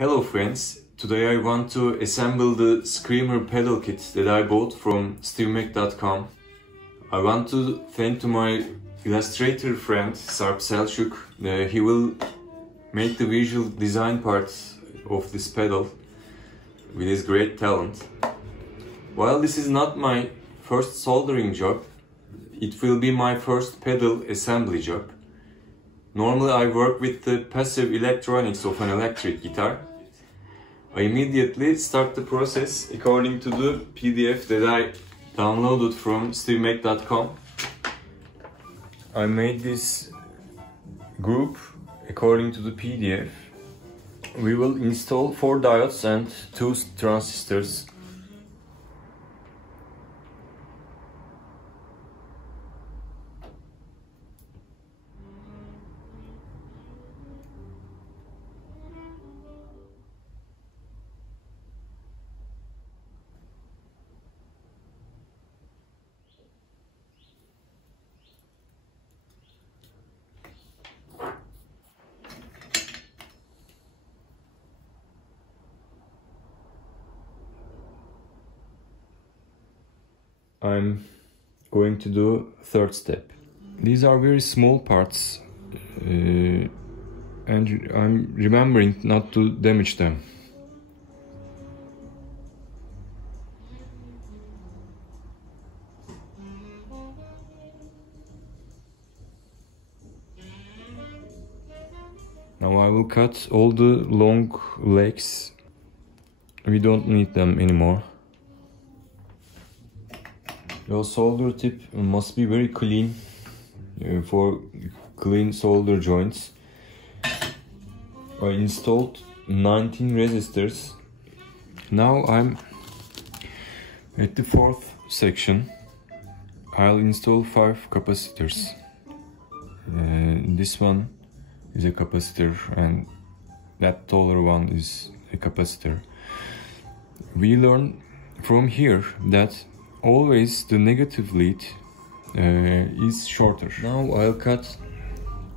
Hello friends, today I want to assemble the Screamer pedal kit that I bought from Stewmac.com. I want to thank to my illustrator friend Sarp Selçuk. He will make the visual design parts of this pedal with his great talent. While this is not my first soldering job, it will be my first pedal assembly job. Normally I work with the passive electronics of an electric guitar. I immediately start the process according to the PDF that I downloaded from Stewmac.com. I made this group according to the PDF. We will install 4 diodes and 2 transistors. I'm going to do third step. These are very small parts and I'm remembering not to damage them. Now I will cut all the long legs. We don't need them anymore. Your solder tip must be very clean for clean solder joints. I installed 19 resistors. Now I'm at the 4th section. I'll install 5 capacitors. This one is a capacitor and that taller one is a capacitor. We learn from here that always the negative lead is shorter. Now I'll cut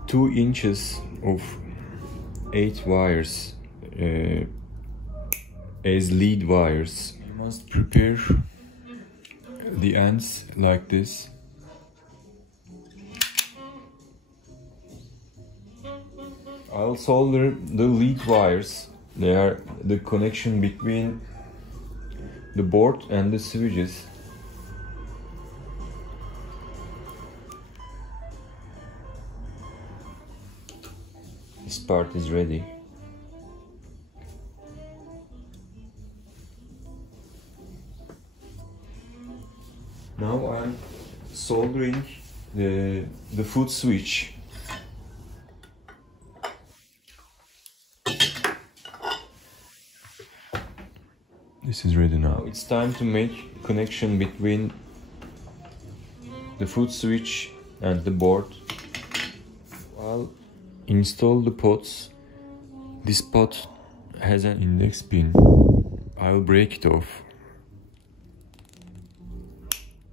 2 inches of 8 wires as lead wires. You must prepare the ends like this. I'll solder the lead wires. They are the connection between the board and the switches. This part is ready. Now I'm soldering the foot switch. This is ready now. It's time to make connection between the foot switch and the board. I'll install the pots. This pot has an index pin. I'll break it off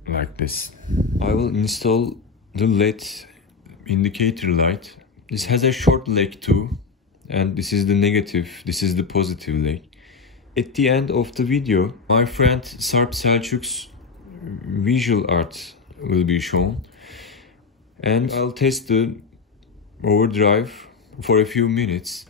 like this. I will install the LED indicator light. This has a short leg too, and this is the negative, this is the positive leg. At the end of the video, my friend Sarp Selçuk's visual art will be shown, and I'll test the overdrive for a few minutes.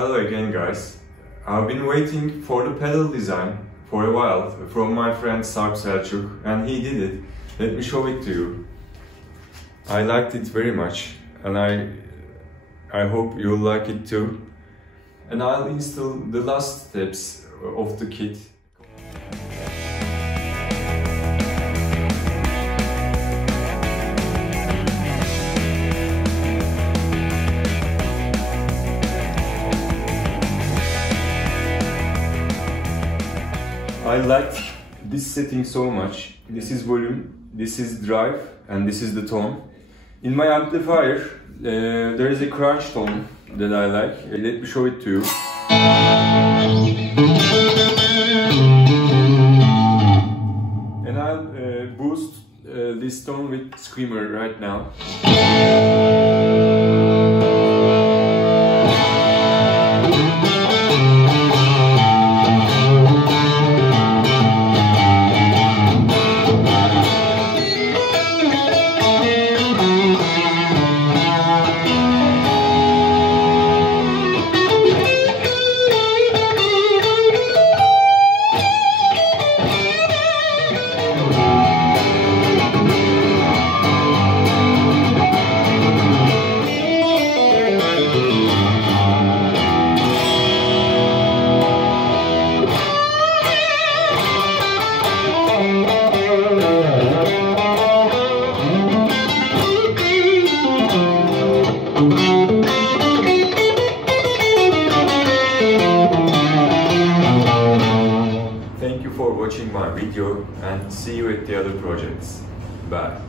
Hello again, guys. I've been waiting for the pedal design for a while from my friend Sarp Selçuk, and he did it. Let me show it to you. I liked it very much, and I hope you'll like it too. And I'll install the last steps of the kit. I liked this setting so much. This is volume, this is drive, and this is the tone. In my amplifier, there is a crunch tone that I like. Let me show it to you. And I'll boost this tone with Screamer right now. Thank you for watching my video, and see you at the other projects. Bye.